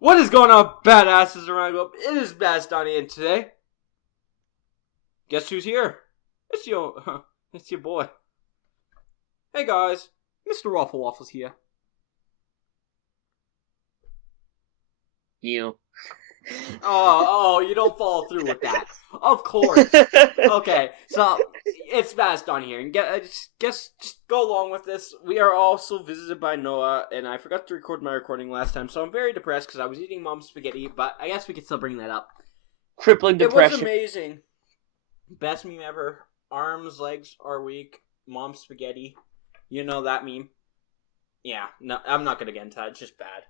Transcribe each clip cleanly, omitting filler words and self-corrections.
What is going on, badasses around the globe? It is BADonny, and today, guess who's here? It's your boy. Hey guys, Mr. Waffle Waffles here. You. Oh, you don't follow through with that. Of course. Okay, so it's BADonny here, and just go along with this. We are also visited by Noah, and I forgot to record my recording last time, so I'm very depressed because I was eating mom's spaghetti, but I guess we can still bring that up. Crippling depression. It was amazing. Best meme ever. Arms, legs are weak. Mom spaghetti. You know that meme? Yeah, no, I'm not gonna get into that. It's just bad.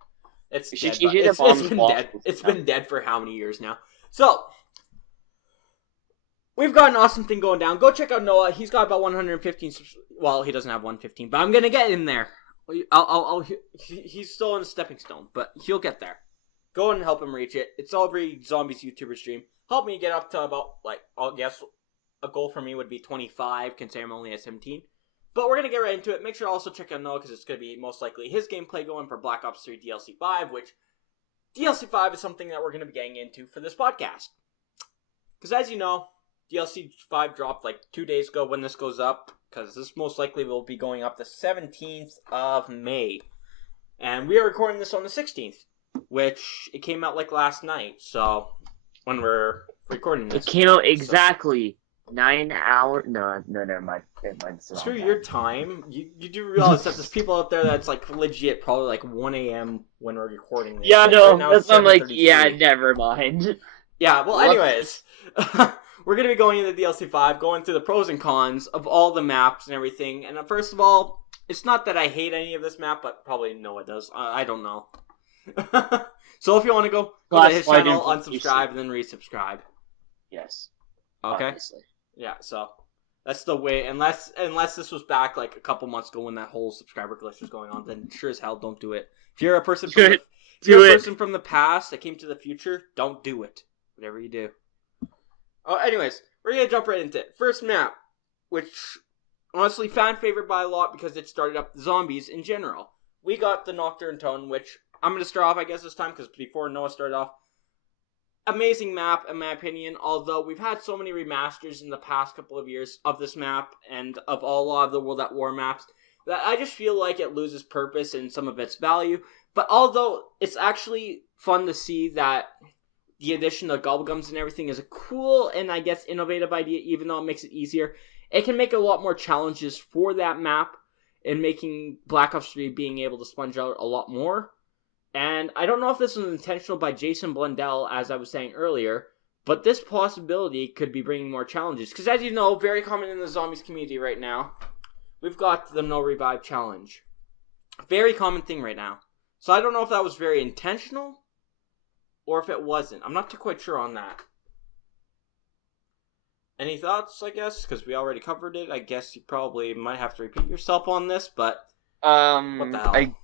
It's dead. It's been dead. It's been dead for how many years now? So, we've got an awesome thing going down. Go check out Noah. He's got about 115. Well, he doesn't have 115, but I'm gonna get in there. He's still in a stepping stone, but he'll get there. Go and help him reach it. It's every zombies YouTuber stream. Help me get up to about, I'll guess a goal for me would be 25, considering I'm only at 17. But we're going to get right into it. Make sure to also check out Noah, because it's going to be most likely his gameplay going for Black Ops 3 DLC 5, which DLC 5 is something that we're going to be getting into for this podcast. Because as you know, DLC 5 dropped 2 days ago when this goes up, because this most likely will be going up the 17th of May. And we are recording this on the 16th, which it came out last night, so when we're recording this. It came out exactly 9 hours. No, never mind. Screw your time. You do realize that there's people out there that's legit probably 1 a.m. when we're recording this. Yeah, no, right I'm yeah, never mind. Yeah, well, anyways, we're going to be going into DLC 5, going through the pros and cons of all the maps and everything. And first of all, it's not that I hate any of this map, but probably Noah does. I don't know. So if you want to go to his channel, unsubscribe, and then resubscribe. Yes. Okay. Obviously. Yeah, so that's the way. Unless this was back a couple months ago when that whole subscriber glitch was going on, then sure as hell don't do it. If you're a person from the past that came to the future, don't do it. Whatever you do. Oh, anyways, we're gonna jump right into it. First map, which honestly fan favorite by a lot because it started up the zombies in general. We got the Nocturne Tone, which I'm gonna start off, I guess, this time because before Noah started off. Amazing map, in my opinion, although we've had so many remasters in the past couple of years of this map and of a lot of the World at War maps that I just feel like it loses purpose and some of its value. But although it's actually fun to see that the addition of Gobblegums and everything is a cool and I guess innovative idea, even though it makes it easier, it can make a lot more challenges for that map and making Black Ops 3 being able to sponge out a lot more. And I don't know if this was intentional by Jason Blundell, as I was saying earlier, but this possibility could be bringing more challenges. Because as you know, very common in the zombies community right now, we've got the no revive challenge. Very common thing right now. So I don't know if that was very intentional, or if it wasn't. I'm not too quite sure on that. Any thoughts, I guess? Because we already covered it. I guess you probably might have to repeat yourself on this, but what the hell?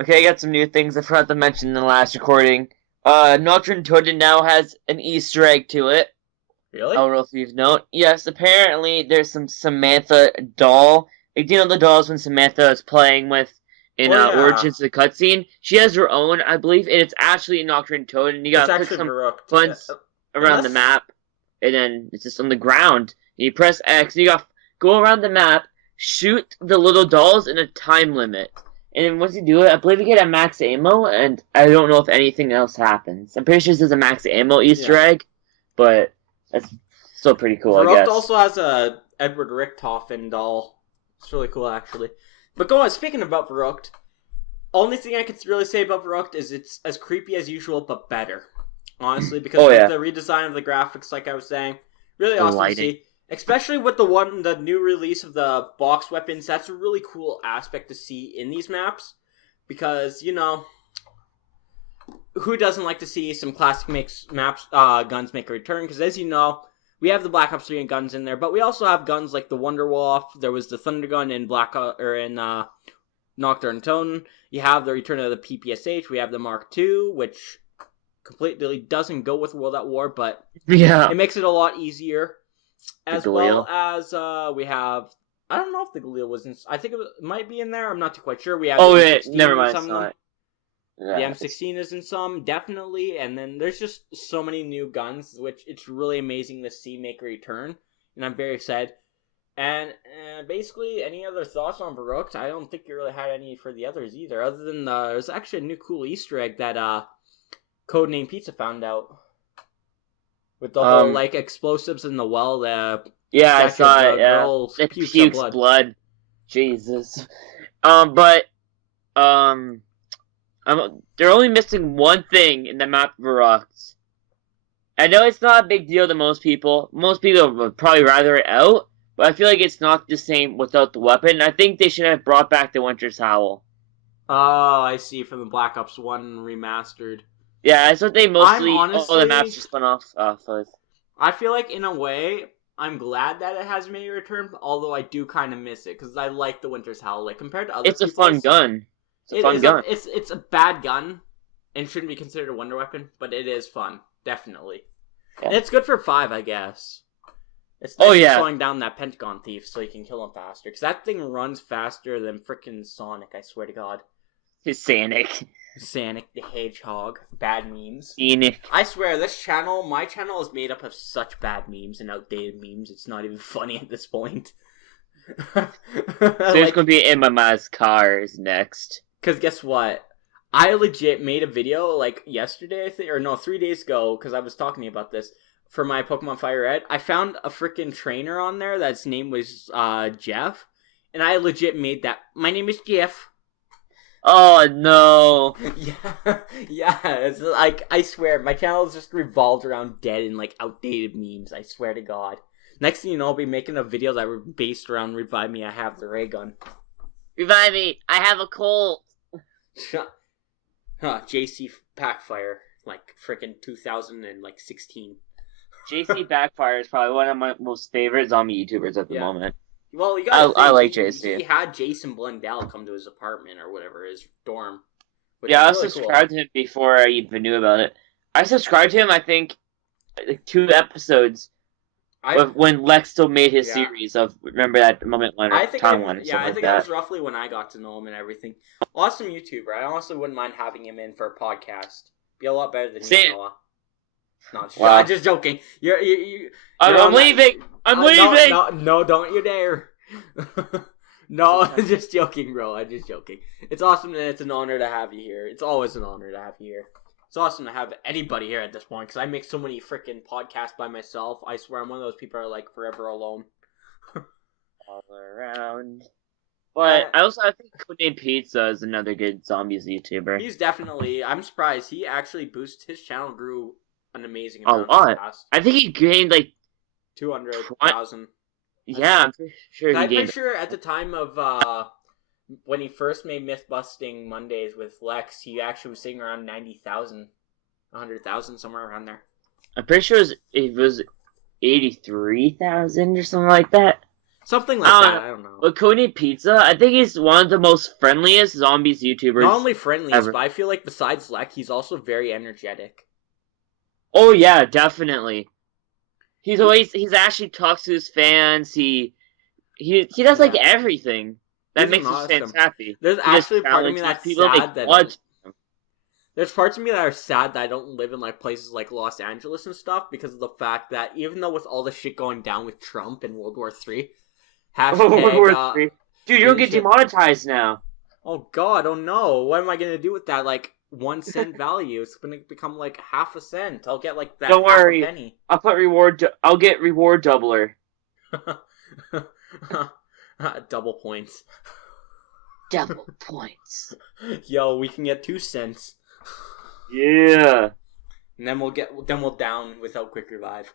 Okay, I got some new things I forgot to mention in the last recording. Nocturne Totem now has an Easter egg to it. Really? I don't know if you've known. Yes, apparently there's some Samantha doll. Do you know the dolls when Samantha is playing with in Origins of the cutscene? She has her own, I believe, and it's actually a Nocturne Totem. And you gotta click some buttons around the map, and then it's just on the ground. And you press X, and you gotta go around the map, shoot the little dolls in a time limit. And then once you do it, I believe you get a max ammo, and I don't know if anything else happens. I'm pretty sure there's a max ammo Easter egg, but that's still pretty cool, I guess. Verrückt also has a Edward Richtofen doll. It's really cool, actually. But go on, speaking about Verrückt, only thing I can really say about Verrückt is it's as creepy as usual, but better. Honestly, because the redesign of the graphics, like I was saying, really awesome to see. Especially with the new release of the box weapons, that's a really cool aspect to see in these maps. Because, who doesn't like to see some classic guns make a return? Because as you know, we have the Black Ops 3 guns in there, but we also have guns like the Wonderwolf. There was the Thunder Gun in Nocturne Tone. You have the return of the PPSH. We have the Mark II, which completely doesn't go with World at War, but it makes it a lot easier. As well as we have, I don't know if the Galil was in. I think it might be in there. I'm not too quite sure. We have. Never mind. The M16 is in some, definitely, and then there's just so many new guns, which it's really amazing to see make a return, and I'm very excited. And basically, any other thoughts on Baroque? I don't think you really had any for the others either, other than there's actually a new cool Easter egg that Codename Pizza found out. With the whole, like, explosives in the well, I saw it, girl it pukes blood. Jesus. But, they're only missing one thing in the map of Rocks. I know it's not a big deal to most people. Most people would probably rather it out, but I feel like it's not the same without the weapon. I think they should have brought back the Winter's Howl. Oh, I see, from the Black Ops 1 remastered. Yeah, that's what they mostly, all the maps just spun off of. I feel like, in a way, I'm glad that it has made a return, although I do kind of miss it, because I like the Winter's Howl. Like, compared to other It's a fun gun. It's a bad gun, and shouldn't be considered a wonder weapon, but it is fun, definitely. Yeah. And it's good for 5, I guess. It's nice slowing down that Pentagon thief so you can kill him faster, because that thing runs faster than frickin' Sonic, I swear to God. Sonic the Hedgehog. Bad memes. Sonic. I swear, my channel is made up of such bad memes and outdated memes, it's not even funny at this point. So it's gonna be in my mom's cars next. Because guess what? I legit made a video, like, yesterday, I think, or no, 3 days ago, because I was talking about this, for my Pokemon Fire Red. I found a freaking trainer on there that's name was Jeff, and I legit made that. My name is Jeff. Oh, no. Yeah, it's like, I swear, my channel is just revolved around dead and, like, outdated memes, I swear to God. Next thing you know, I'll be making a video that were based around Revive Me, I have the ray gun. Revive me, I have a cold. JC Packfire, like freaking 2016. JC Backfire is probably one of my most favorite zombie YouTubers at the moment. Well, you gotta I like JC. He had Jason Blundell come to his apartment or whatever, his dorm. Yeah, I subscribed to him before I even knew about it. I subscribed to him, I think, like 2 episodes. When Lex still made his series of, remember that moment when I think that was roughly when I got to know him and everything. Awesome YouTuber. I honestly wouldn't mind having him in for a podcast. Be a lot better than you, Noah. I'm just joking. I'm leaving. I'm leaving. No, don't you dare. No, I'm just joking, bro. I'm just joking. It's awesome and it's an honor to have you here. It's always an honor to have you here. It's awesome to have anybody here at this point, because I make so many freaking podcasts by myself. I swear I'm one of those people who are, like, forever alone. All around. But I think Codename Pizza is another good zombies YouTuber. He's definitely, I'm surprised. He actually boosted, his channel grew an amazing amount. A lot. I think he gained, like, 200,000. Yeah, I'm pretty sure I'm pretty sure at the time of, when he first made Myth-Busting Mondays with Lex, he actually was sitting around 90,000, 100,000, somewhere around there. I'm pretty sure it was 83,000 or something like that. Something like that, I don't know. But Codename Pizza, I think he's one of the most friendliest zombies YouTubers. Not only friendliest, but I feel like besides Lex, he's also very energetic. Oh yeah, definitely. He actually talks to his fans, he does like everything. That makes his fans happy. There's actually part of me that's sad that there's parts of me that are sad that I don't live in like places like Los Angeles and stuff, because of the fact that even though with all the shit going down with Trump and World War III, World War III. Dude, you'll get demonetized now. Oh God, oh no! What am I gonna do with that? Like 1 cent value? It's gonna become like half a cent. I'll get like that. Don't worry, penny. I'll get reward doubler. Double points. Double points. Yo, we can get 2 cents. Yeah. And then we'll down without quick revive.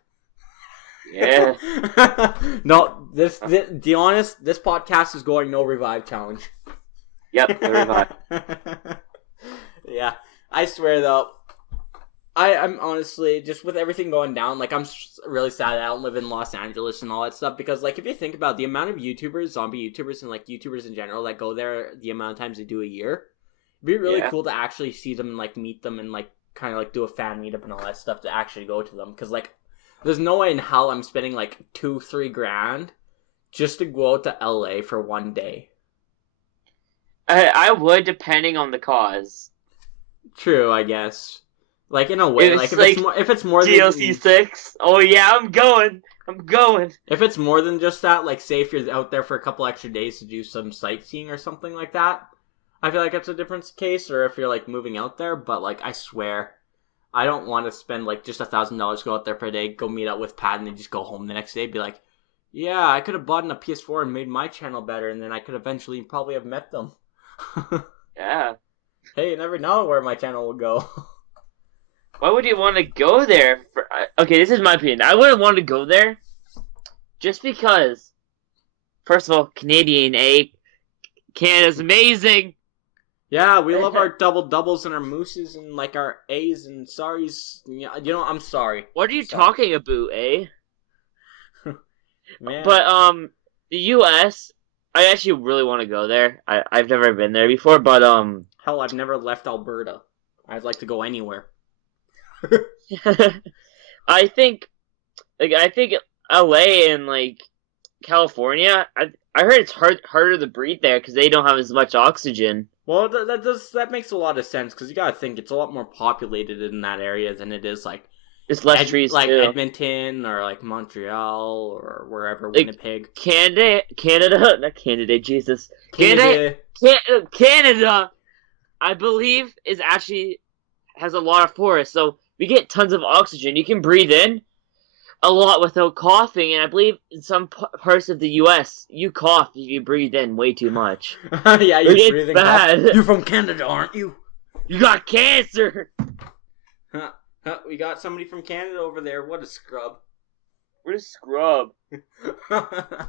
Yeah. No, this podcast is going no revive challenge. Yep, no revive. Yeah, I swear though, I'm honestly, just with everything going down, like, I'm really sad that I don't live in Los Angeles and all that stuff, because, like, if you think about the amount of YouTubers, zombie YouTubers, and, like, YouTubers in general that go there, the amount of times they do a year, it'd be really cool to actually see them and, like, meet them and, like, kind of, like, do a fan meetup and all that stuff to actually go to them, because, like, there's no way in hell I'm spending, like, 2-3 grand just to go out to LA for 1 day. I would, depending on the cause. True, I guess. Like in a way, It's like like if it's more DLC than 6. Oh yeah, I'm going. if it's more than just that, like say if you're out there for a couple extra days to do some sightseeing or something like that, I feel like it's a different case. Or if you're like moving out there, but like I swear, I don't want to spend like just $1,000 go out there for a day, go meet up with Pat, and then just go home the next day. Be like, yeah, I could have bought a PS4 and made my channel better, and then I could eventually probably have met them. Yeah. Hey, you never know where my channel will go. Why would you want to go there? Okay, this is my opinion. I wouldn't want to go there just because. First of all, Canadian, eh? Canada's amazing. Yeah, we love our double doubles and our mooses and like our A's and sorries. You know, I'm sorry. What are you talking about, eh? Man. But the U.S. I actually really want to go there. I've never been there before, but hell, I've never left Alberta. I'd like to go anywhere. I think LA and like California. I heard it's harder to breathe there because they don't have as much oxygen. Well, that makes a lot of sense because you gotta think it's a lot more populated in that area than it is like There's less trees like too. Edmonton or like Montreal or wherever, Like, Winnipeg. Canada, not Canada, Jesus. Canada. Canada, I believe, is actually has a lot of forests, so we get tons of oxygen. You can breathe in a lot without coughing, and I believe in some parts of the U.S., you cough if you breathe in way too much. Yeah, you're breathing bad. You're from Canada, aren't you? You got cancer! We got somebody from Canada over there. What a scrub. What a scrub. But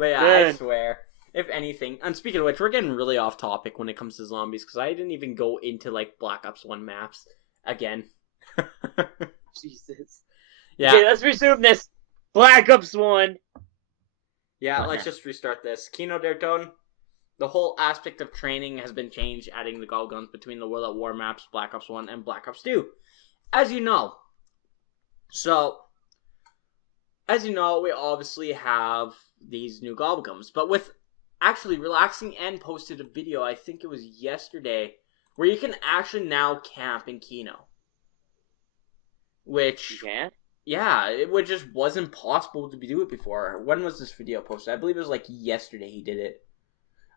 yeah, Man. I swear. If anything, and speaking of which, we're getting really off topic when it comes to zombies because I didn't even go into like Black Ops 1 maps again. Jesus. Yeah. Okay, let's resume this. Black Ops 1. Yeah, let's just restart this. Kino der Ton. The whole aspect of training has been changed, adding the gall guns between the World at War maps, Black Ops 1 and Black Ops 2. As you know. So, as you know, we obviously have these new gobblegums, but with actually relaxing and posted a video, I think it was yesterday, where you can actually now camp in Kino. Which, yeah, it just wasn't possible to do it before. When was this video posted? I believe it was like yesterday he did it.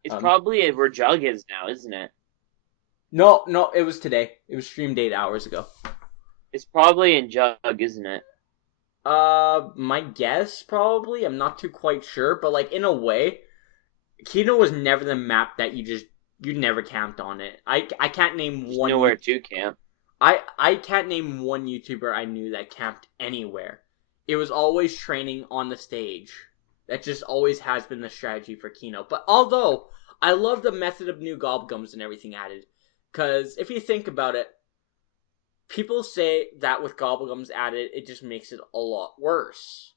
It's probably where Jug is now, isn't it? No, it was today. It was streamed 8 hours ago. It's probably in Jug, isn't it? My guess, probably. I'm not too quite sure, but like, in a way, Kino was never the map that you never camped on it. I can't name There's one. Nowhere to camp. I can't name one YouTuber I knew that camped anywhere. It was always training on the stage. That just always has been the strategy for Kino. But although, I love the method of new gobblegums and everything added. Because if you think about it, people say that with gobblegums added, it just makes it a lot worse.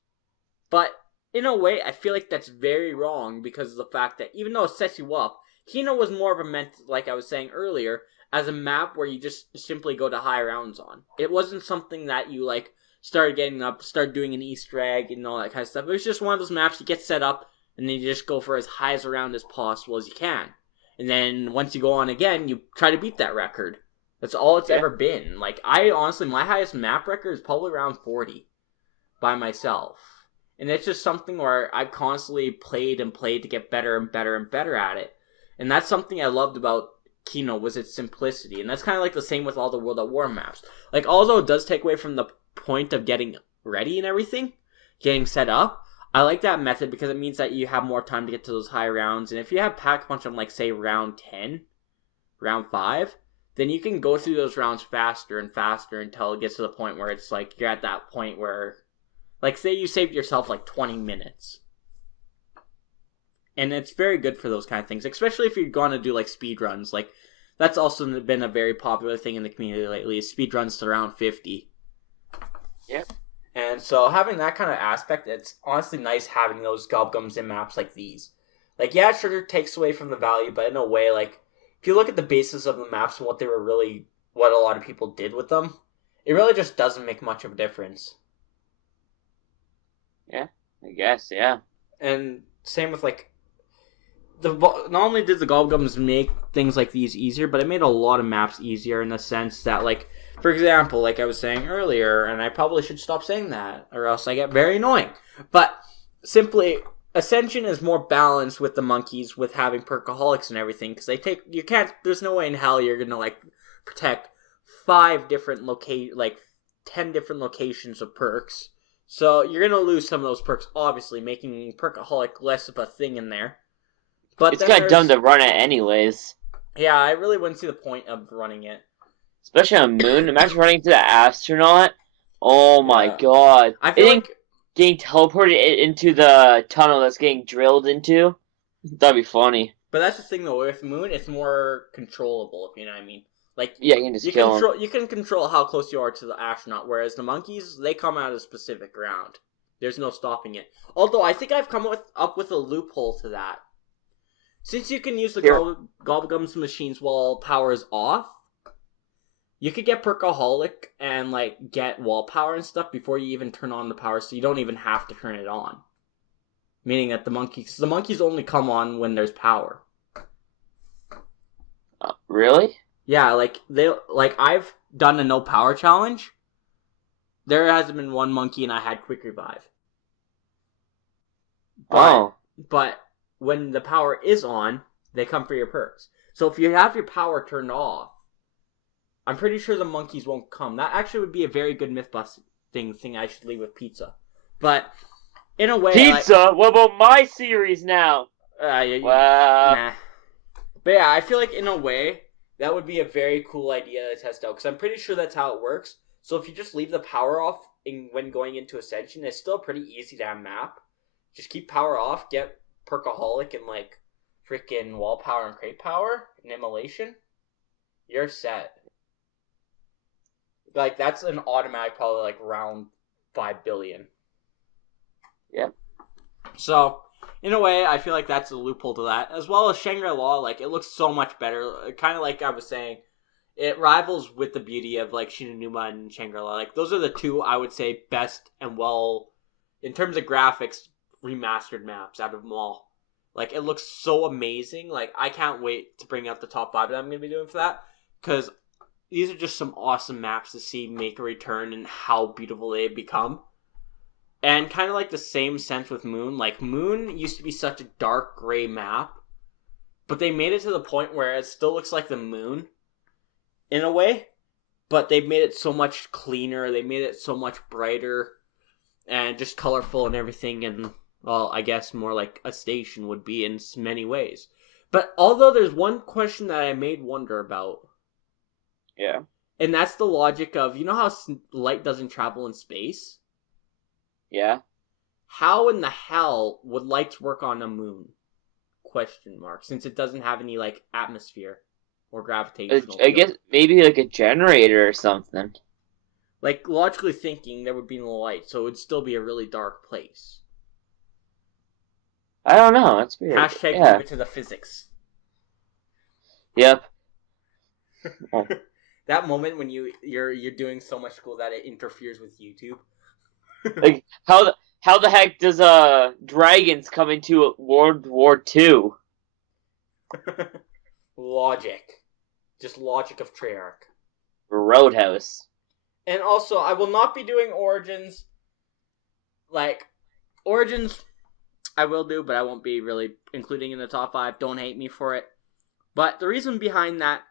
But in a way, I feel like that's very wrong because of the fact that even though it sets you up, Kino was more of a meant, like I was saying earlier, as a map where you just simply go to high rounds on. It wasn't something that you like started getting up, start doing an Easter egg and all that kind of stuff. It was just one of those maps you get set up and then you just go for as high as a round as possible as you can. And then once you go on again, you try to beat that record. That's all it's ever been. Like, I honestly, my highest map record is probably around 40 by myself. And it's just something where I've constantly played and played to get better and better and better at it. And that's something I loved about Kino, was its simplicity. And that's kind of like the same with all the World at War maps. Like, although it does take away from the point of getting ready and everything, getting set up, I like that method because it means that you have more time to get to those high rounds. And if you have pack punch on, like, say, round 10, round 5, then you can go through those rounds faster and faster until it gets to the point where it's like you're at that point where, like, say you saved yourself like 20 minutes. And it's very good for those kind of things, especially if you're going to do like speed runs. Like, that's also been a very popular thing in the community lately, is speed runs to around 50. Yep. And so having that kind of aspect, it's honestly nice having those gobblegums in maps like these. Like, yeah, sure, it takes away from the value, but in a way, like, if you look at the basis of the maps and what a lot of people did with them, it really just doesn't make much of a difference. Yeah, I guess, yeah. And same with, like, not only did the Gobblegums make things like these easier, but it made a lot of maps easier in the sense that, like, for example, like I was saying earlier, and I probably should stop saying that, or else I get very annoying. But simply, Ascension is more balanced with the monkeys, with having perkaholics and everything, because you can't. There's no way in hell you're gonna like protect 10 different locations of perks. So you're gonna lose some of those perks, obviously, making perkaholic less of a thing in there. But it's kind of dumb to run it anyways. Yeah, I really wouldn't see the point of running it. Especially on Moon. Imagine running to the astronaut. Oh my god. I think getting teleported into the tunnel that's getting drilled into. That'd be funny. But that's the thing though, with Moon, it's more controllable, if you know what I mean. Like, yeah, you can just kill him. You can control how close you are to the astronaut, whereas the monkeys, they come out of a specific ground. There's no stopping it. Although, I think I've come up with a loophole to that. Since you can use the Gobblegums machines while power is off, you could get Perkaholic and, like, get wall power and stuff before you even turn on the power, so you don't even have to turn it on. Meaning that the monkeys only come on when there's power. Really? Yeah, I've done a no power challenge. There hasn't been one monkey and I had quick revive. But when the power is on, they come for your perks. So if you have your power turned off, I'm pretty sure the monkeys won't come. That actually would be a very good myth busting thing I should leave with pizza. But in a way, pizza. What about my series now? Wow. Nah. But yeah, I feel like in a way that would be a very cool idea to test out because I'm pretty sure that's how it works. So if you just leave the power off when going into Ascension, it's still pretty easy to map. Just keep power off, get Perkaholic and like freaking wall power and crate power and immolation. You're set. Like that's an automatic, probably like round 5 billion. Yep. So in a way, I feel like that's a loophole to that. As well as Shangri-La, like, it looks so much better. Kind of like I was saying, it rivals with the beauty of, like, Shinonuma and Shangri-La. Like, those are the two, I would say, best and well, in terms of graphics, remastered maps out of them all. Like, it looks so amazing. Like, I can't wait to bring out the top 5 that I'm going to be doing for that. Because these are just some awesome maps to see make a return and how beautiful they become. And kind of like the same sense with Moon. Like, Moon used to be such a dark gray map, but they made it to the point where it still looks like the moon, in a way, but they've made it so much cleaner, they made it so much brighter, and just colorful and everything, and, well, I guess more like a station would be in many ways. But although there's one question that I made wonder about. Yeah. And that's the logic of, you know how light doesn't travel in space? Yeah. How in the hell would lights work on a moon? Question mark. Since it doesn't have any like atmosphere or gravitational. I guess maybe like a generator or something. Like logically thinking, there would be no light, so it would still be a really dark place. I don't know. That's weird. Hashtag leave it to the physics. Yep. That moment when you're doing so much school that it interferes with YouTube. Like how the heck does dragons come into World War II? Logic. Just logic of Treyarch. Roadhouse. And also, I will not be doing Origins. Like, Origins, I will do, but I won't be really including in the top 5. Don't hate me for it. But the reason behind that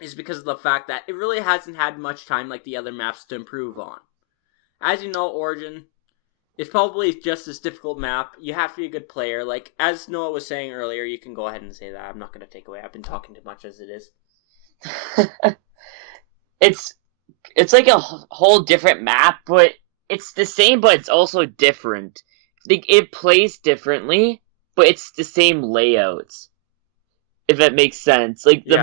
is because of the fact that it really hasn't had much time like the other maps to improve on. As you know, Origin is probably just as difficult map. You have to be a good player. Like, as Noah was saying earlier, you can go ahead and say that. I'm not going to take away. I've been talking too much as it is. It's like a whole different map, but it's the same, but it's also different. Like, it plays differently, but it's the same layouts. If that makes sense. Like, the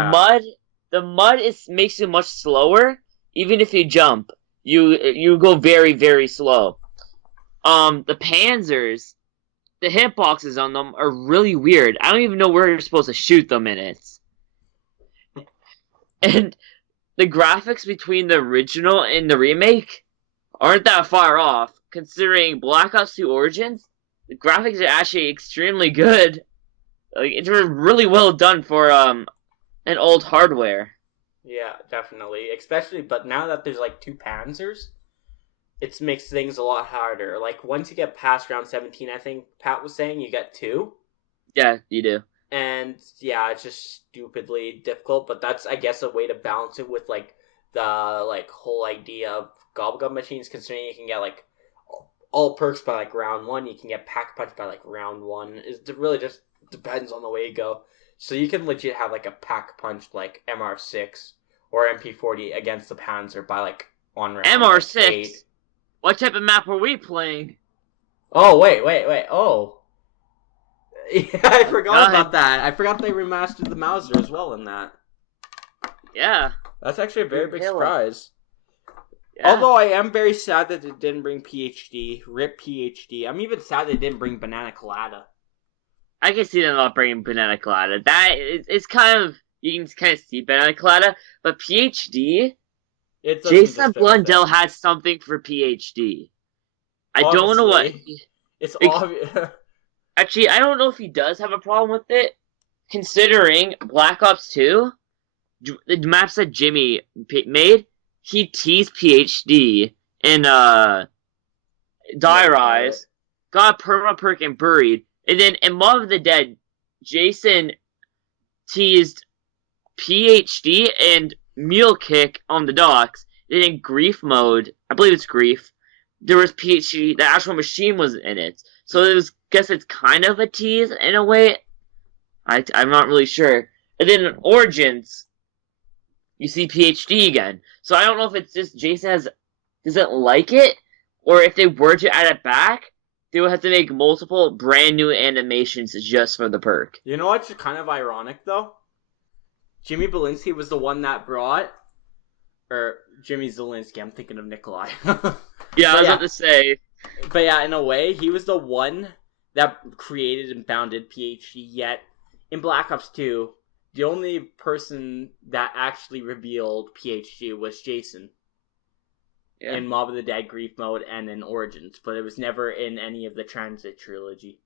mud makes you much slower, even if you jump. You go very, very slow. The Panzers, the hitboxes on them are really weird. I don't even know where you're supposed to shoot them in it. And the graphics between the original and the remake aren't that far off. Considering Black Ops 2 Origins, the graphics are actually extremely good. Like it's really well done for an old hardware. Yeah, definitely. Especially, but now that there's like 2 Panzers, it makes things a lot harder. Like once you get past round 17, I think Pat was saying you get 2. Yeah, you do. And yeah, it's just stupidly difficult. But that's, I guess, a way to balance it with like the like whole idea of gobble machines. Considering you can get like all perks by like round 1, you can get pack punch by like round 1. It really just depends on the way you go. So you can legit have like a pack punch like MR6 or MP40 against the Panzer by like on round MR6. Like 8. What type of map were we playing? Oh wait. Oh. Yeah, I forgot about that. I forgot they remastered the Mauser as well in that. Yeah. That's actually a very big surprise. Yeah. Although I am very sad that it didn't bring PhD. Rip PhD. I'm even sad they didn't bring Banana Colada. I can see them not bringing Banana Colada. That it's kind of, you can kind of see Banana Colada, but PhD, Jason Blundell had something for PhD. I don't know what. It's obvious. Actually, I don't know if he does have a problem with it, considering Black Ops 2, the maps that Jimmy made, he teased PhD in Die Rise, got perma perk and buried, and then in Mob of the Dead, Jason teased PhD and Mule Kick on the docks, and in Grief mode, I believe it's Grief, there was PhD, the actual machine was in it. So it was, guess it's kind of a tease in a way. I'm not really sure. And then in Origins, you see PhD again. So I don't know if it's just Jason doesn't like it, or if they were to add it back, they would have to make multiple brand new animations just for the perk. You know what's kind of ironic though? Jimmy Belinsky was the one that brought, or Jimmy Zielinski. I'm thinking of Nikolai. Yeah, I was about to say. But yeah, in a way, he was the one that created and founded PhD, yet in Black Ops 2, the only person that actually revealed PhD was Jason. Yeah. In Mob of the Dead, Grief Mode, and in Origins, but it was never in any of the Transit trilogy.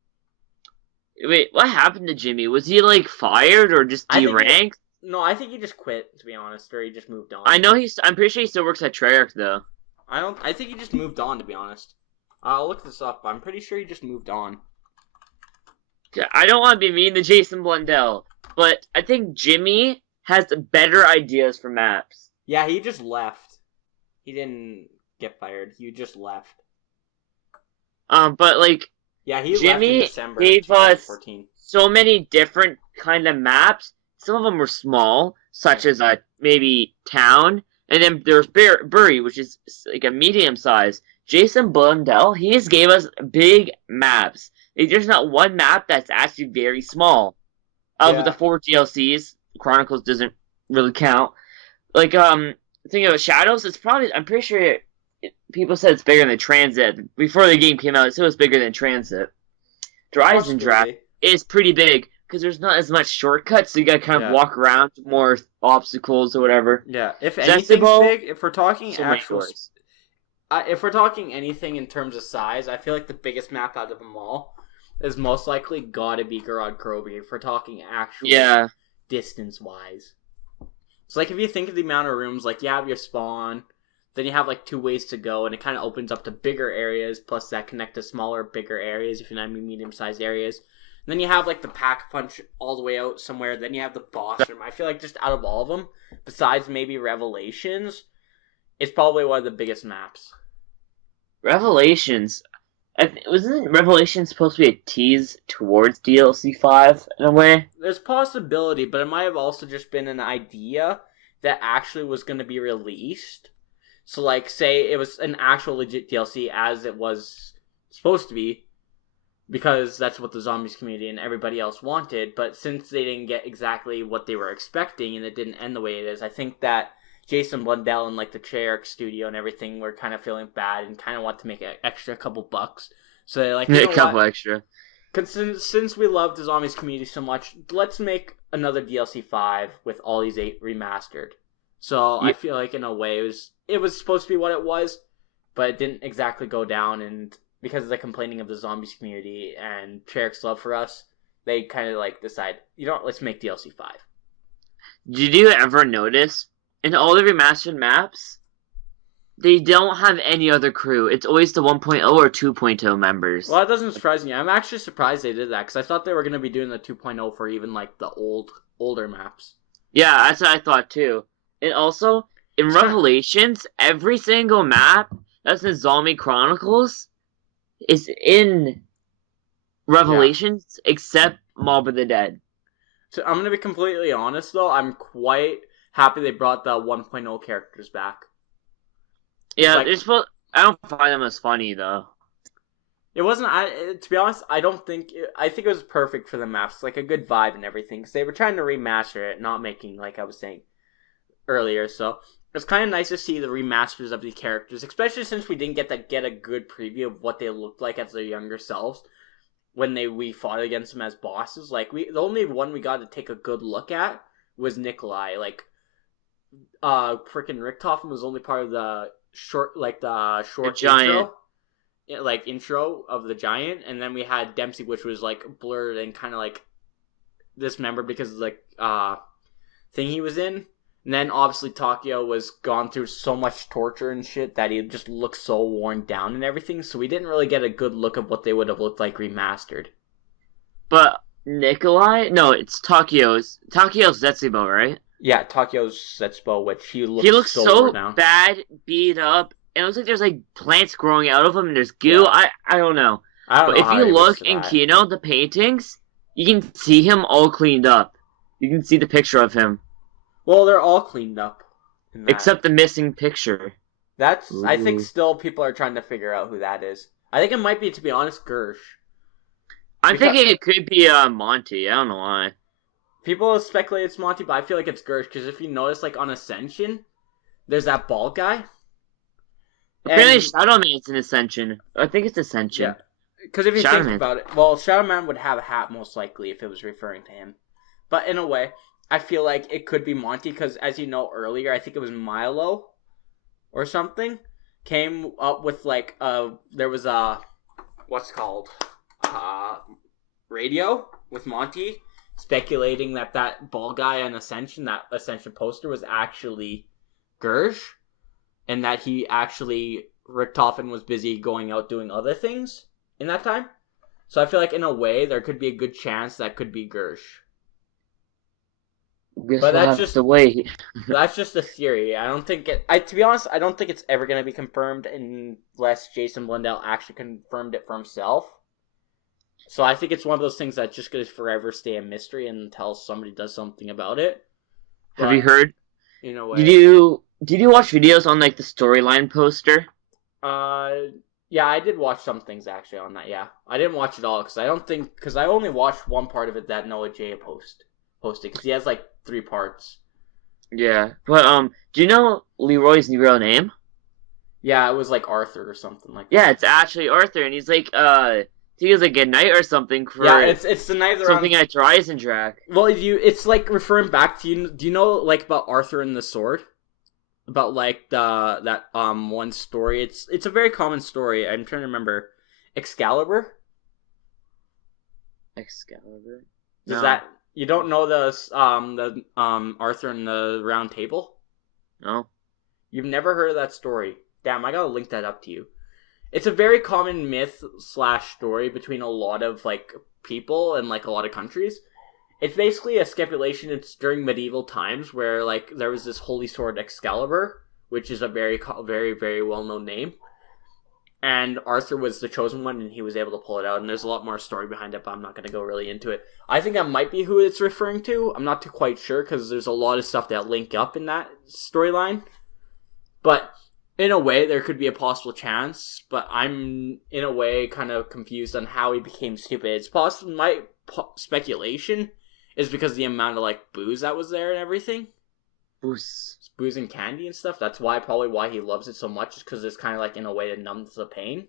Wait, what happened to Jimmy? Was he, like, fired or just deranked? No, I think he just quit, to be honest, or he just moved on. I'm pretty sure he still works at Treyarch, though. I think he just moved on, to be honest. I'll look this up. I'm pretty sure he just moved on. I don't want to be mean to Jason Blundell, but I think Jimmy has better ideas for maps. Yeah, he just left. He didn't get fired. He just left. But like, yeah, Jimmy left in December gave us so many different kind of maps. Some of them were small, such as maybe Town, and then there's Bury, which is like a medium size. Jason Blundell, he just gave us big maps. Like, there's not one map that's actually very small. Of the 4 DLCs, Chronicles doesn't really count. Like, thinking about Shadows, it's probably, I'm pretty sure people said it's bigger than Transit. Before the game came out, it was bigger than Transit. Horizon Draft is pretty big, because there's not as much shortcuts, so you gotta kind of walk around more obstacles or whatever. Yeah, if anything's big, if we're talking if we're talking anything in terms of size, I feel like the biggest map out of them all is most likely gotta be Garad Krobi if we're talking actual distance-wise. So, like, if you think of the amount of rooms, like, you have your spawn, then you have, like, 2 ways to go, and it kind of opens up to bigger areas, plus that connect to smaller, bigger areas, if you know what I mean, medium-sized areas. And then you have, like, the pack punch all the way out somewhere, then you have the boss room. I feel like just out of all of them, besides maybe Revelations, it's probably one of the biggest maps. Revelations. Wasn't Revelations supposed to be a tease towards DLC 5 in a way? There's possibility, but it might have also just been an idea that actually was going to be released. So, like, say it was an actual legit DLC as it was supposed to be, because that's what the zombies community and everybody else wanted. But since they didn't get exactly what they were expecting and it didn't end the way it is, I think that Jason Blundell and, like, the Treyarch studio and everything were kind of feeling bad and kind of want to make an extra couple bucks. So they're like, a couple extra. Since we love the zombies community so much, let's make another DLC 5 with all these 8 remastered. So I feel like in a way it was supposed to be what it was, but it didn't exactly go down, and because of the complaining of the zombies community and Treyarch's love for us, they kind of like decide, let's make DLC 5. Did you ever notice in all the remastered maps, they don't have any other crew? It's always the 1.0 or 2.0 members. Well, that doesn't surprise me. I'm actually surprised they did that because I thought they were going to be doing the 2.0 for even like the older maps. Yeah, that's what I thought too. And also, in Revelations, every single map that's in Zombie Chronicles is in Revelations except Mob of the Dead. So I'm going to be completely honest, though. I'm quite happy they brought the 1.0 characters back. Yeah, I don't find them as funny, though. It wasn't, to be honest, I think it was perfect for the maps. Like, a good vibe and everything. Because they were trying to remaster it, not making, like I was saying earlier. So, it's kind of nice to see the remasters of the characters. Especially since we didn't get a good preview of what they looked like as their younger selves. When we fought against them as bosses, like the only one we got to take a good look at was Nikolai. Like, freaking Richtofen was only part of the short intro, intro of the giant, and then we had Dempsey, which was like blurred and kind of like dismembered because of like thing he was in. And then obviously Takeo was gone through so much torture and shit that he just looked so worn down and everything, so we didn't really get a good look of what they would have looked like remastered. But Nikolai? No, it's Takeo's Zetsubo, right? Yeah, Takeo's Zetsubo, which he looks so bad, beat up, and it looks like there's like plants growing out of him and there's goo. Yeah. I don't know. But if you look in Kino, the paintings, you can see him all cleaned up. You can see the picture of him. Well, they're all cleaned up. Except the missing picture. Ooh. I think still people are trying to figure out who that is. I think it might be, to be honest, Gersh. I'm thinking it could be Monty. I don't know why. People speculate it's Monty, but I feel like it's Gersh, because if you notice, like, on Ascension, there's that bald guy. Apparently Shadow Man's in Ascension. I think it's Ascension. Yeah. Because if you think about it, well, Shadow Man would have a hat, most likely, if it was referring to him. But in a way, I feel like it could be Monty, because as you know earlier, I think it was Milo or something, came up with, like, there was a, radio with Monty, speculating that ball guy on Ascension, that Ascension poster, was actually Gersh, and that he actually, Richtofen was busy going out doing other things in that time. So I feel like in a way, there could be a good chance that could be Gersh. But that's just the way. That's just a theory. I don't think to be honest, I don't think it's ever going to be confirmed unless Jason Blundell actually confirmed it for himself. So I think it's one of those things that's just going to forever stay a mystery until somebody does something about it. Have you heard? In a way. Did you watch videos on like the storyline poster? Yeah, I did watch some things actually on that. Yeah, I didn't watch it all because I only watched one part of it that Noah J posted because he has like 3 parts. Yeah, but do you know Leroy's real name? Yeah, it was like Arthur or something like that. Yeah, it's actually Arthur, and he's like he was like a knight or something for it's the knight something at Dreisendrach. Well, it's like referring back to you. Do you know like about Arthur and the sword? About like that one story. It's a very common story. I'm trying to remember. Excalibur. Does that you don't know the Arthur and the Round Table? No. You've never heard of that story? Damn, I gotta link that up to you. It's a very common myth / story between a lot of like people and like a lot of countries. It's basically a speculation. It's during medieval times where like there was this holy sword Excalibur, which is a very very very well known name, and Arthur was the chosen one, and he was able to pull it out. And there's a lot more story behind it, but I'm not going to go really into it. I think that might be who it's referring to. I'm not too quite sure because there's a lot of stuff that link up in that storyline, but. In a way, there could be a possible chance, but I'm, in a way, kind of confused on how he became stupid. It's possible, my speculation is because of the amount of, like, booze that was there and everything. Booze and candy and stuff. That's probably why he loves it so much, is because it's kind of, like, in a way, to numb the pain.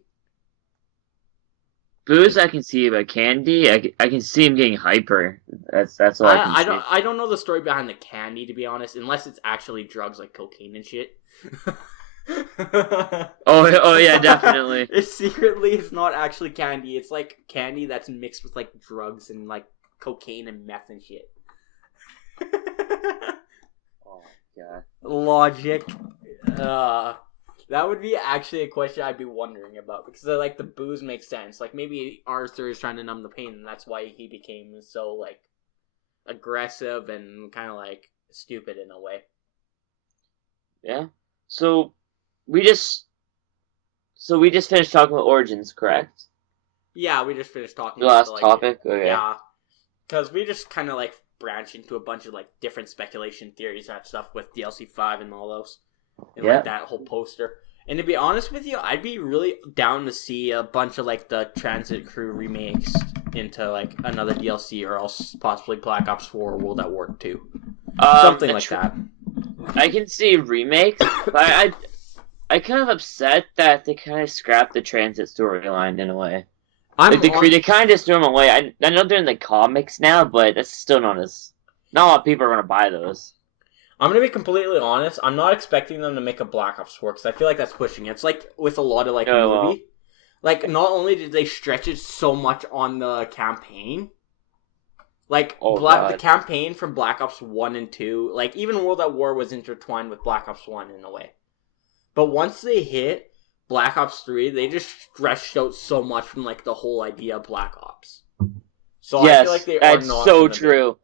Booze, I can see, but candy, I can see him getting hyper. That's all I can see. I don't know the story behind the candy, to be honest, unless it's actually drugs like cocaine and shit. oh yeah, definitely. It's secretly, it's not actually candy. It's like candy that's mixed with like drugs and like cocaine and meth and shit. Oh my god. Logic. That would be actually a question I'd be wondering about because like the booze makes sense. Like maybe Arthur is trying to numb the pain, and that's why he became so like aggressive and kind of like stupid in a way. Yeah. So we just finished talking about Origins, correct? Yeah, we just finished talking The about last topic. Okay. Yeah, because we just kind of like branched into a bunch of like different speculation theories and stuff with DLC 5 and all those, and like that whole poster. And to be honest with you, I'd be really down to see a bunch of like the Transit Crew remakes into like another DLC, or else possibly Black Ops 4 or World at War 2. Something like that. I can see remakes, but I kind of upset that they kind of scrapped the Transit storyline in a way. They kind of threw them away. I know they're in the comics now, but that's still not a lot of people are going to buy those. I'm going to be completely honest. I'm not expecting them to make a Black Ops 4 because I feel like that's pushing it. It's like with a lot of like movie. Well. Like, not only did they stretch it so much on the campaign, like the campaign from Black Ops 1 and 2, like even World at War was intertwined with Black Ops 1 in a way. But once they hit Black Ops 3, they just stretched out so much from like the whole idea of Black Ops. So yes, I feel like they are not so true.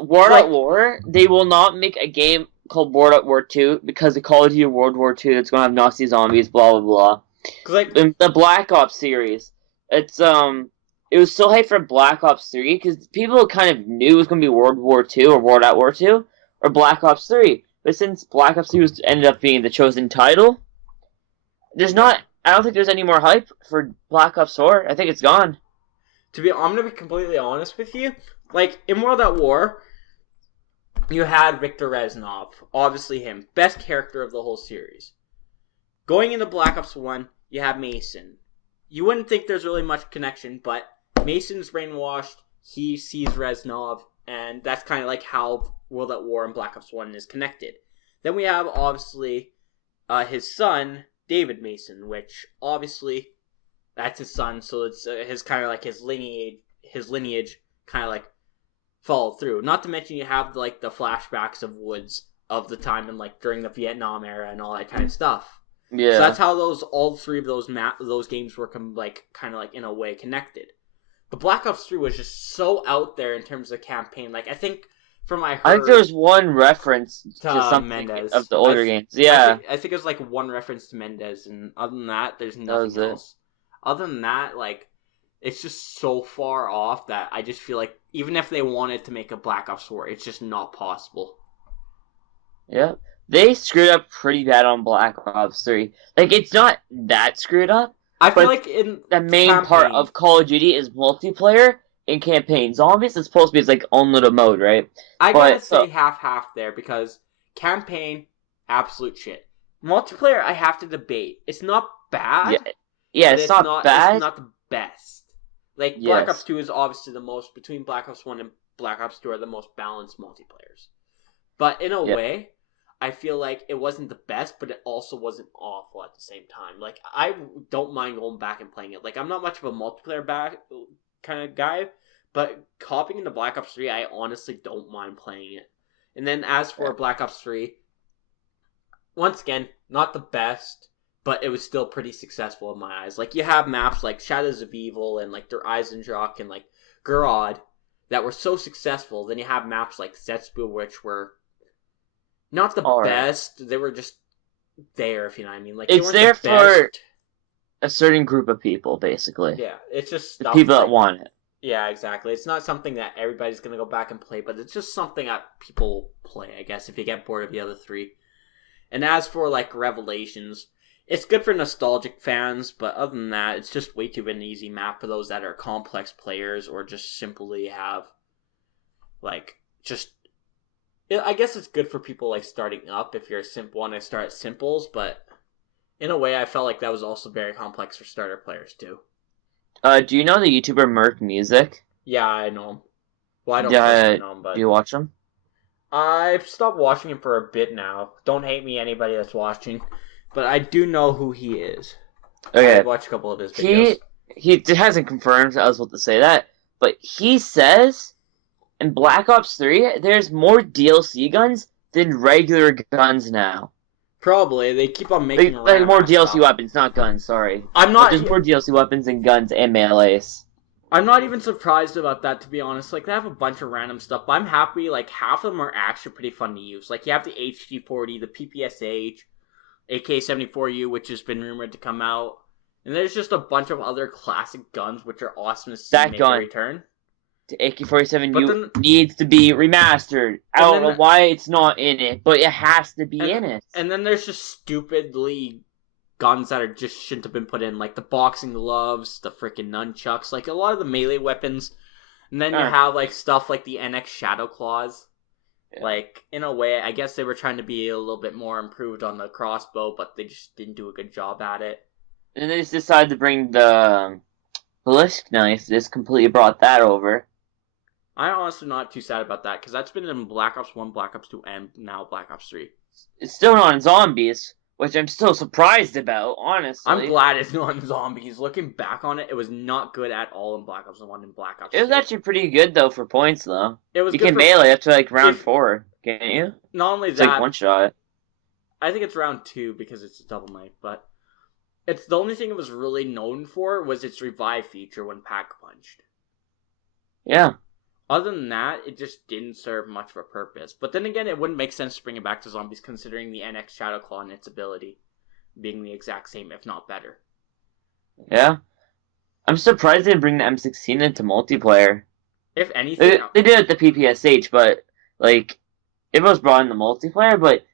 World at War, they will not make a game called World at War 2 because the Call of Duty World War 2 it's going to have Nazi zombies, blah blah blah. Like in the Black Ops series, it was so hyped for Black Ops 3 because people kind of knew it was going to be World War 2 or World at War 2 or Black Ops 3. But since Black Ops 3 ended up being the chosen title, I don't think there's any more hype for Black Ops 4. I think it's gone. I'm gonna be completely honest with you. Like in World at War, you had Viktor Reznov, obviously him, best character of the whole series. Going into Black Ops 1, you have Mason. You wouldn't think there's really much connection, but Mason's brainwashed, he sees Reznov, and that's kind of like how World at War and Black Ops 1 is connected. Then we have, obviously, his son, David Mason, which, obviously, that's his son, so it's his kind of like his lineage kind of like followed through. Not to mention you have like the flashbacks of Woods of the time and like during the Vietnam era and all that kind of stuff. Yeah. So that's how all three of those games were kind of like in a way connected. But Black Ops 3 was just so out there in terms of campaign. Like I think I think there was one reference to something Mendez. Of the older games. Yeah. I think it was like one reference to Mendez, and other than that, there's nothing else. Other than that, like it's just so far off that I just feel like even if they wanted to make a Black Ops 4, it's just not possible. Yeah. They screwed up pretty bad on Black Ops 3. Like, it's not that screwed up. I feel like in the main part of Call of Duty is multiplayer and campaign. Zombies is supposed to be like own little mode, right? I gotta say half there because campaign, absolute shit. Multiplayer, I have to debate. It's not bad. Yeah, it's not bad. It's not the best. Like, Black Ops 2 is obviously the most, between Black Ops 1 and Black Ops 2 are the most balanced multiplayers. But in a way, I feel like it wasn't the best, but it also wasn't awful at the same time. Like, I don't mind going back and playing it. Like, I'm not much of a multiplayer kind of guy, but hopping into Black Ops 3, I honestly don't mind playing it. And then as for Black Ops 3, once again, not the best, but it was still pretty successful in my eyes. Like, you have maps like Shadows of Evil and like Der Eisendrache and like Garad that were so successful. Then you have maps like Zetspu, which were not the best. They were just there, if you know what I mean. Like, it's there for a certain group of people, basically. Yeah, it's just the people that want it. Yeah, exactly. It's not something that everybody's going to go back and play, but it's just something that people play, I guess, if you get bored of the other three. And as for, like, Revelations, it's good for nostalgic fans, but other than that, it's just way too an easy map for those that are complex players or just simply have, like, just... I guess it's good for people, like, starting up if you're want to start at simples, but in a way, I felt like that was also very complex for starter players, too. Do you know the YouTuber Merc Music? Yeah, I know him. Well, I don't know him, but... Do you watch him? I've stopped watching him for a bit now. Don't hate me, anybody that's watching. But I do know who he is. Okay. I've watched a couple of his videos. He hasn't confirmed, I was about to say that, but he says in Black Ops 3, there's more DLC guns than regular guns now. Probably. They keep on making like more DLC weapons, not guns, sorry. There's more DLC weapons than guns and melees. I'm not even surprised about that, to be honest. Like, they have a bunch of random stuff, but I'm happy, like, half of them are actually pretty fun to use. Like, you have the HG40, the PPSH, AK-74U, which has been rumored to come out. And there's just a bunch of other classic guns, which are awesome to see make a return. The AK-47U needs to be remastered. I don't know why it's not in it, but it has to be in it. And then there's just stupidly guns that just shouldn't have been put in, like the boxing gloves, the freaking nunchucks, like a lot of the melee weapons. And then you have like stuff like the NX Shadow Claws. Yeah. Like, in a way, I guess they were trying to be a little bit more improved on the crossbow, but they just didn't do a good job at it. And they just decided to bring the ballistic knife. They just completely brought that over. I'm honestly not too sad about that, because that's been in Black Ops 1, Black Ops 2, and now Black Ops 3. It's still not in zombies, which I'm still surprised about, honestly. I'm glad it's not in zombies. Looking back on it, it was not good at all in Black Ops 1 and Black Ops 2. It was actually pretty good, though, for points, though. It was you can melee up to, like, round 4, can't you? Not only it's that... like one shot. I think it's round 2, because it's a double knife, but... It's the only thing it was really known for was its revive feature when pack-punched. Yeah. Other than that, it just didn't serve much of a purpose. But then again, it wouldn't make sense to bring it back to zombies considering the NX Shadow Claw and its ability being the exact same, if not better. Yeah. I'm surprised they didn't bring the M16 into multiplayer. If anything... They did it at the PPSH, but, like, it was brought in the multiplayer, but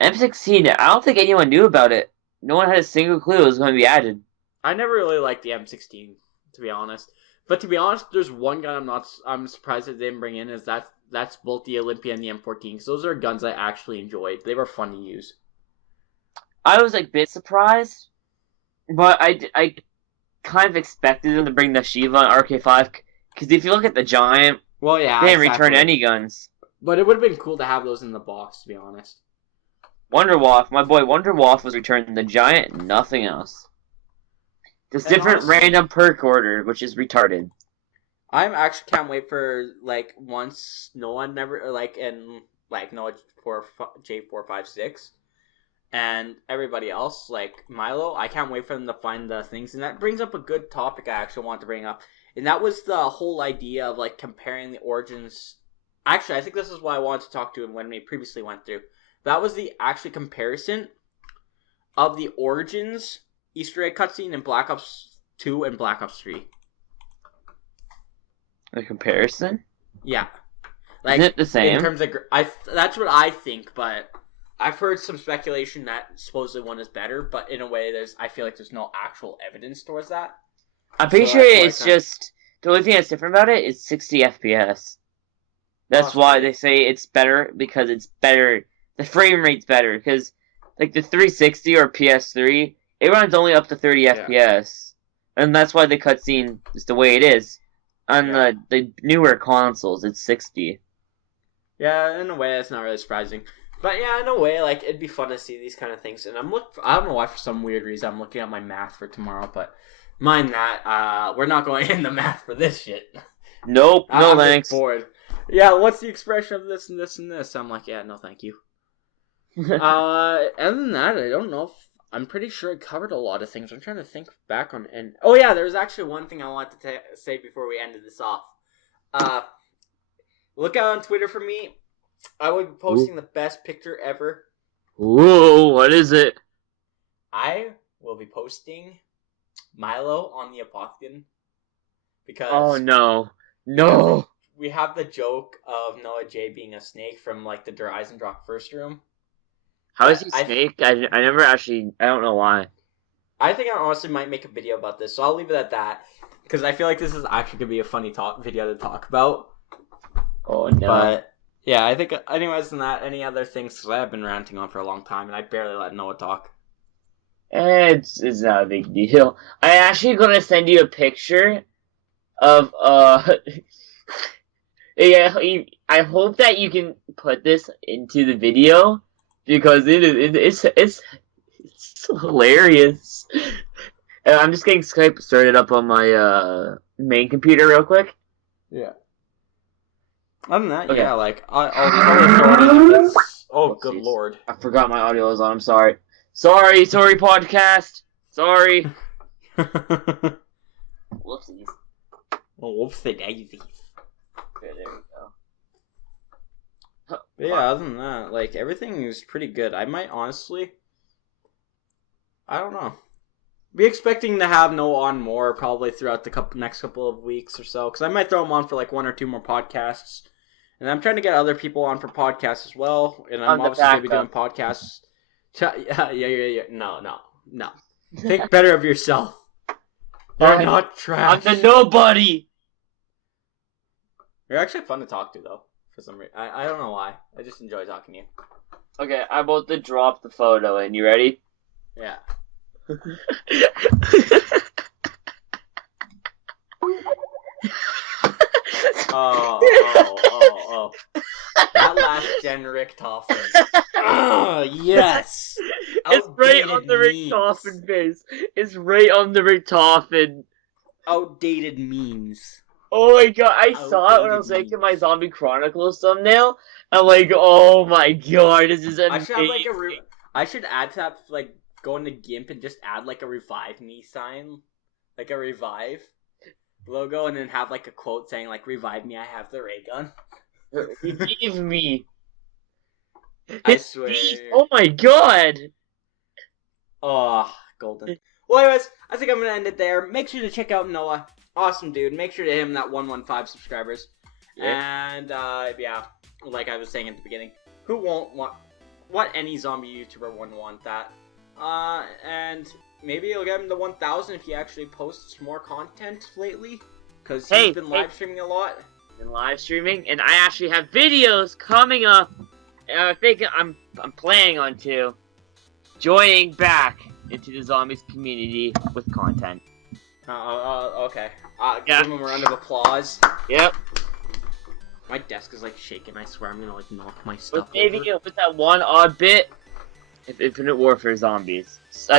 M16, I don't think anyone knew about it. No one had a single clue it was going to be added. I never really liked the M16, to be honest. But to be honest, there's one gun I'm surprised that they didn't bring in, is that's both the Olympia and the M14, because those are guns I actually enjoyed. They were fun to use. I was, like, a bit surprised, but I kind of expected them to bring the Shiva and RK5, because if you look at the Giant, well, yeah, they didn't return any guns. But it would have been cool to have those in the box, to be honest. Wonderwolf, my boy Wonderwolf was returned. The Giant, nothing else. Just different random perk order, which is retarded. I actually can't wait for, like, once Noah never, like, and, like, Noah J456 and everybody else, like Milo, I can't wait for them to find the things. And that brings up a good topic I actually want to bring up. And that was the whole idea of, like, comparing the origins. Actually, I think this is what I wanted to talk to him when we previously went through. That was the actual comparison of the Origins Easter egg cutscene in Black Ops 2 and Black Ops 3. The comparison? Yeah. Like, is it the same? In terms of, that's what I think, but I've heard some speculation that supposedly one is better, but in a way, I feel like there's no actual evidence towards that. I'm pretty sure it's just, the only thing that's different about it is 60 FPS. That's why they say it's better, because it's better. The frame rate's better, because, like, the 360 or PS3, it runs only up to 30 FPS. And that's why the cutscene is the way it is. On the newer consoles, it's 60. Yeah, in a way, that's not really surprising. But yeah, in a way, like, it'd be fun to see these kind of things. And I don't know why, for some weird reason, I'm looking at my math for tomorrow, but mind that, we're not going into math for this shit. Nope, no thanks. I'm bored. Yeah, what's the expression of this and this and this? I'm like, yeah, no thank you. Other than that, I don't know if I'm pretty sure I covered a lot of things. I'm trying to think back on, and oh yeah, there was actually one thing I wanted to say before we ended this off. Look out on Twitter for me. I will be posting the best picture ever. Whoa, what is it? I will be posting Milo on the Apothicon because no. We have the joke of Noah J being a snake from, like, the Der Eisendrock first room. How is he snake? I never actually... I don't know why. I think I honestly might make a video about this, so I'll leave it at that. Because I feel like this is actually going to be a funny video to talk about. Oh, no. But, yeah, I think... Anyways than that, any other things? Because I've been ranting on for a long time, and I barely let Noah talk. It's not a big deal. I'm actually going to send you a picture of... Yeah, I hope that you can put this into the video because it's hilarious. And I'm just getting Skype started up on my main computer real quick. Yeah. Other than that, Okay. yeah, like I'll probably throw it in if it's. Oh, good Whoopsies. lord! I forgot my audio was on. I'm sorry. Sorry, podcast. Sorry. Whoopsies. Well, whoopsie daisies. Okay, there we go. But yeah, other than that, like everything is pretty good. I might honestly, I don't know, be expecting to have Noah on more probably throughout the next couple of weeks or so, because I might throw him on for like 1 or 2 more podcasts, and I'm trying to get other people on for podcasts as well, and I'm obviously going to be doing podcasts. Yeah. No. Think better of yourself. You're not trash. I'm the nobody. You're actually fun to talk to, though. For some reason, I don't know why. I just enjoy talking to you. Okay, I'm about to drop the photo in. You ready? Yeah. Oh. That last gen Richtofen. Oh, yes. It's right on the Richtofen face. It's right on the Richtofen. Outdated memes. Oh my god, I saw it when I was making my Zombie Chronicles thumbnail. I'm like, oh my god, this is amazing. I should add to that, like, go into GIMP and just add, like, a revive me sign. Like, a revive logo, and then have, like, a quote saying, like, revive me, I have the ray gun. Revive me. I swear. Oh my god. Oh, golden. Well, anyways, I think I'm going to end it there. Make sure to check out Noah. Awesome dude. Make sure to hit him that 115 subscribers. Yeah. And, yeah, like I was saying at the beginning, who won't want... What any zombie YouTuber wouldn't want that? And maybe he'll get him to 1,000 if he actually posts more content lately. Because he's been live streaming a lot. Been live streaming, and I actually have videos coming up. And I think I'm planning on joining back into the zombies community with content. Okay. Give him a round of applause. Yep. My desk is like shaking. I swear I'm gonna like knock my stuff over. Maybe with that one odd bit, if Infinite Warfare Zombies. We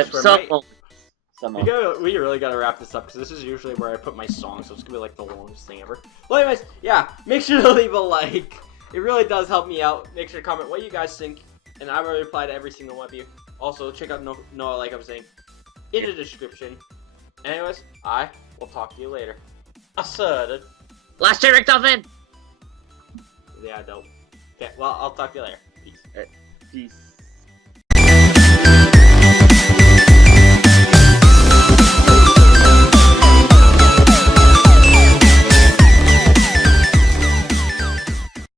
really gotta wrap this up because this is usually where I put my song, so it's gonna be like the longest thing ever. Well, anyways, yeah, make sure to leave a like. It really does help me out. Make sure to comment what you guys think, and I will reply to every single one of you. Also, check out Noah, like I was saying, in the description. Anyways, I will talk to you later. Asserted. Last year, Richtofen! Yeah, dope. Okay, well, I'll talk to you later. Peace. Peace.